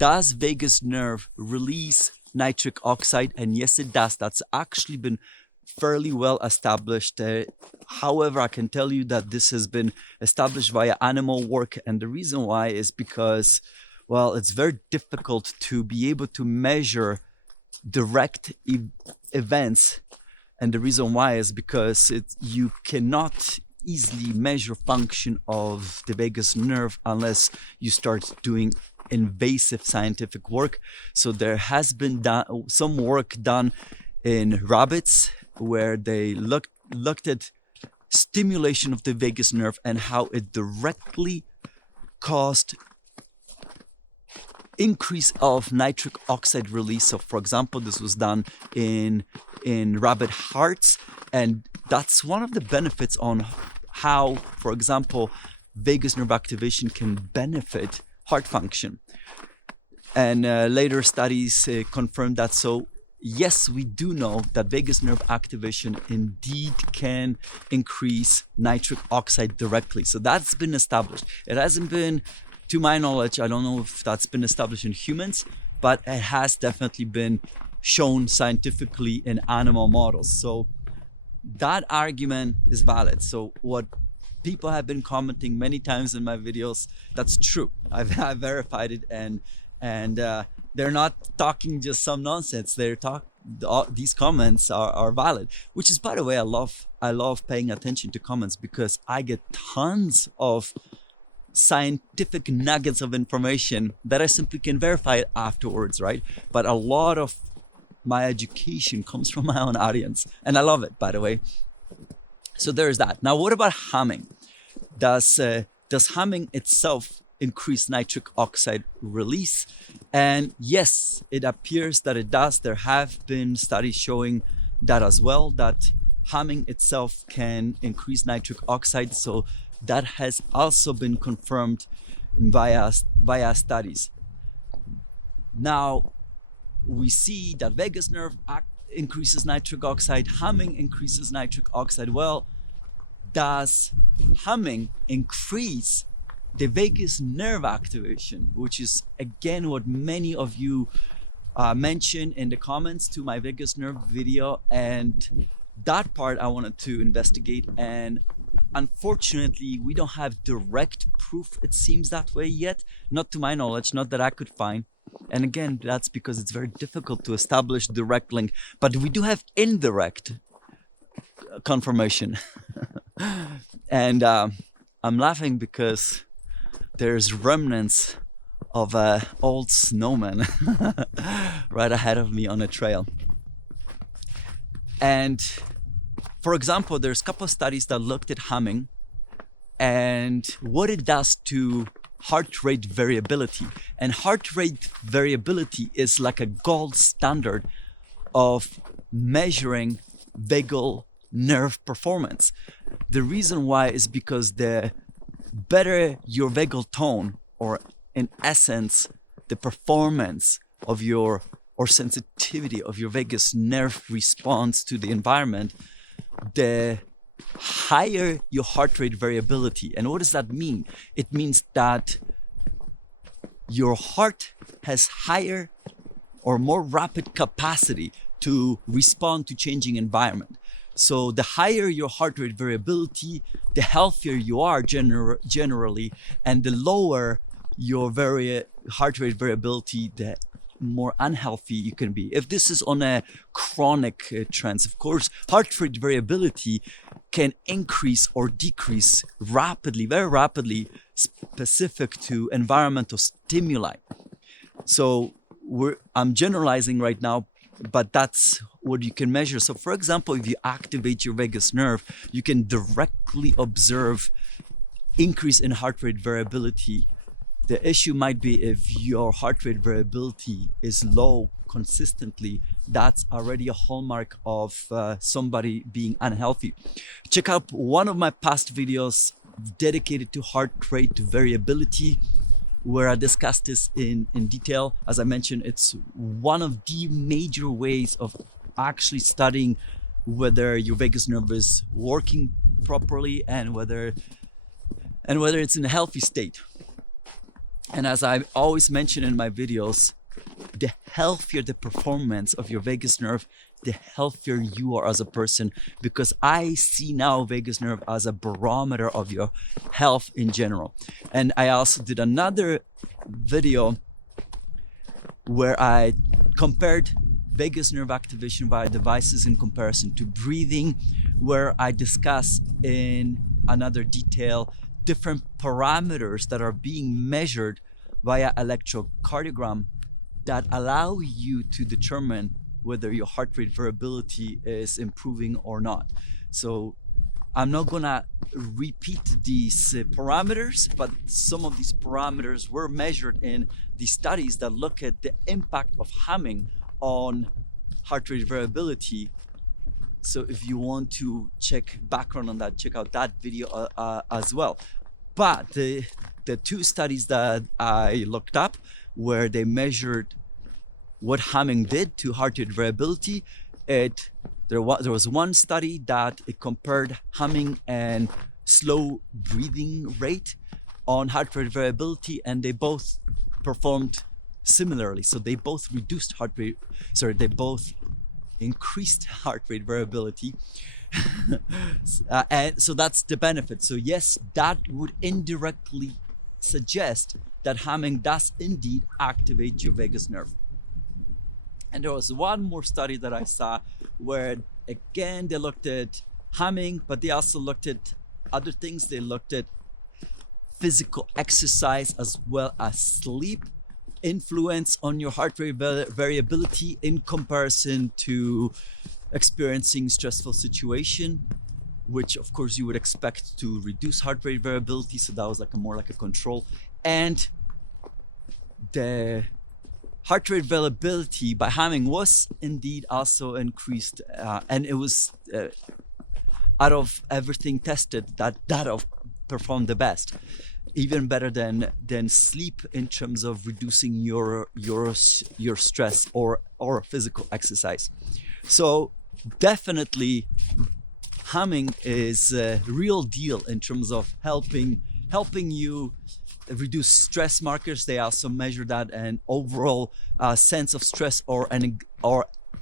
does vagus nerve release nitric oxide? And yes, it does. That's actually been fairly well established. However, I can tell you that this has been established via animal work, and the reason why is because, well, it's very difficult to be able to measure direct events, and the reason why is because you cannot easily measure function of the vagus nerve unless you start doing invasive scientific work. So there has been some work done in rabbits where they looked at stimulation of the vagus nerve and how it directly caused increase of nitric oxide release. So for example, this was done in rabbit hearts, and that's one of the benefits on how, for example, vagus nerve activation can benefit heart function. And later studies confirmed that. So yes, we do know that vagus nerve activation indeed can increase nitric oxide directly. So that's been established. It hasn't been, to my knowledge, I don't know if that's been established in humans, but it has definitely been shown scientifically in animal models. So that argument is valid. So what people have been commenting many times in my videos, that's true. I've verified it, and they're not talking just some nonsense. These comments are valid, which is, by the way, I love paying attention to comments, because I get tons of scientific nuggets of information that I simply can verify afterwards, right? But a lot of my education comes from my own audience, and I love it, by the way. So there's that. Now, what about humming? Does humming itself increase nitric oxide release? And yes, it appears that it does. There have been studies showing that as well, that humming itself can increase nitric oxide. So that has also been confirmed via studies. Now, we see that vagus nerve increases nitric oxide, humming increases nitric oxide. Well, does humming increase the vagus nerve activation, which is again what many of you mentioned in the comments to my vagus nerve video? And that part I wanted to investigate, and unfortunately we don't have direct proof, it seems that way yet, not to my knowledge, not that I could find. And again, that's because it's very difficult to establish direct link, but we do have indirect confirmation. And I'm laughing because there's remnants of an old snowman right ahead of me on a trail. And for example, there's a couple of studies that looked at humming and what it does to heart rate variability. And heart rate variability is like a gold standard of measuring vagal nerve performance. The reason why is because the better your vagal tone, or in essence, the performance of your, or sensitivity of your vagus nerve response to the environment, the higher your heart rate variability. And what does that mean? It means that your heart has higher or more rapid capacity to respond to changing environment. So the higher your heart rate variability, the healthier you are generally, and the lower your heart rate variability, the more unhealthy you can be. If this is on a chronic trend, of course, heart rate variability can increase or decrease rapidly, very rapidly, specific to environmental stimuli. So I'm generalizing right now, but that's what you can measure. So for example, if you activate your vagus nerve, you can directly observe increase in heart rate variability. The issue might be if your heart rate variability is low consistently, that's already a hallmark of somebody being unhealthy. Check out one of my past videos dedicated to heart rate variability, where I discussed this in detail. As I mentioned, it's one of the major ways of actually studying whether your vagus nerve is working properly and whether it's in a healthy state. And as I always mention in my videos, the healthier the performance of your vagus nerve, the healthier you are as a person, because I see now vagus nerve as a barometer of your health in general. And I also did another video where I compared vagus nerve activation via devices in comparison to breathing, where I discuss in another detail different parameters that are being measured via electrocardiogram that allow you to determine whether your heart rate variability is improving or not. So I'm not gonna repeat these parameters, but some of these parameters were measured in the studies that look at the impact of humming on heart rate variability. So if you want to check background on that, check out that video as well. But the two studies that I looked up, where they measured what humming did to heart rate variability, there was one study that it compared humming and slow breathing rate on heart rate variability, and they both performed similarly. So they both reduced heart rate, they both increased heart rate variability. And so that's the benefit. So yes, that would indirectly suggest that humming does indeed activate your vagus nerve. And there was one more study that I saw where, again, they looked at humming, but they also looked at other things. They looked at physical exercise as well as sleep influence on your heart rate variability in comparison to experiencing stressful situation, which of course you would expect to reduce heart rate variability. So that was like more like a control. And the heart rate variability by humming was indeed also increased, and it was out of everything tested that performed the best, even better than sleep in terms of reducing your stress or physical exercise. So definitely humming is a real deal in terms of helping you reduce stress markers. They also measure that and overall sense of stress or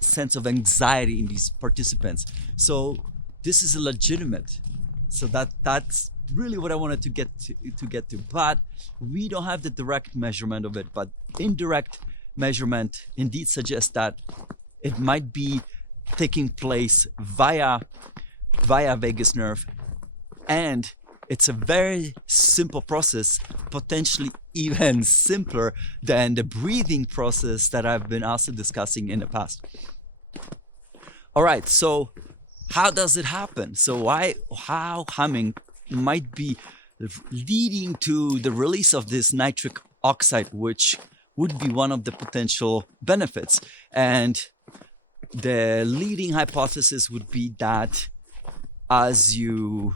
sense of anxiety in these participants. So this is a legitimate. So that's really what I wanted to get to. But we don't have the direct measurement of it. But indirect measurement indeed suggests that it might be taking place via vagus nerve, and it's a very simple process, potentially even simpler than the breathing process that I've been also discussing in the past. All right, so how does it happen? So how humming might be leading to the release of this nitric oxide, which would be one of the potential benefits. And the leading hypothesis would be that as you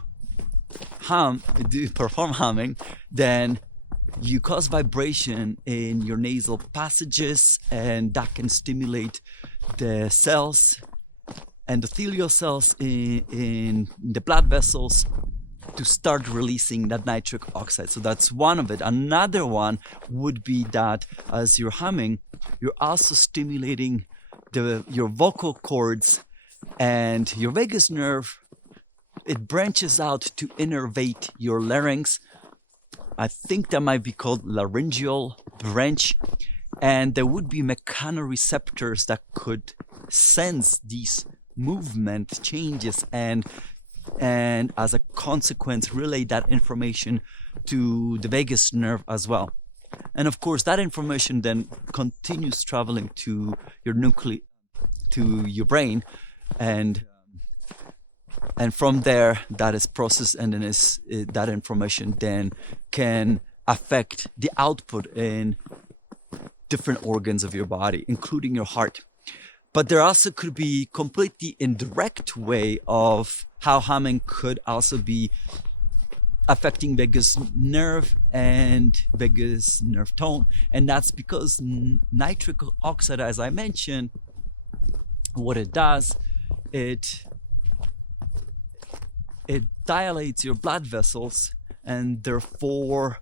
perform humming, then you cause vibration in your nasal passages, and that can stimulate the cells, endothelial cells in the blood vessels to start releasing that nitric oxide. So that's one of it. Another one would be that as you're humming, you're also stimulating your vocal cords, and your vagus nerve, it branches out to innervate your larynx. I think that might be called laryngeal branch. And there would be mechanoreceptors that could sense these movement changes and as a consequence relay that information to the vagus nerve as well. And of course that information then continues traveling to your to your brain, and from there that is processed, and then that information then can affect the output in different organs of your body, including your heart. But there also could be completely indirect way of how humming could also be affecting vagus nerve and vagus nerve tone. And that's because nitric oxide, as I mentioned, what it does, it dilates your blood vessels, and therefore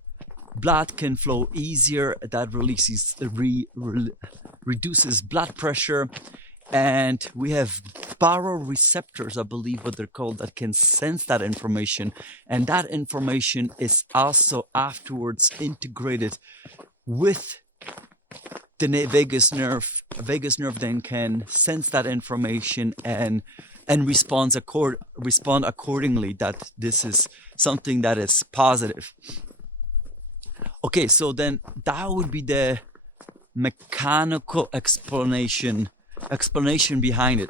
blood can flow easier. That reduces blood pressure. And we have baroreceptors, I believe what they're called, that can sense that information. And that information is also afterwards integrated with the vagus nerve. Vagus nerve then can sense that information and respond accordingly, that this is something that is positive. Okay, so then that would be the mechanical explanation behind it.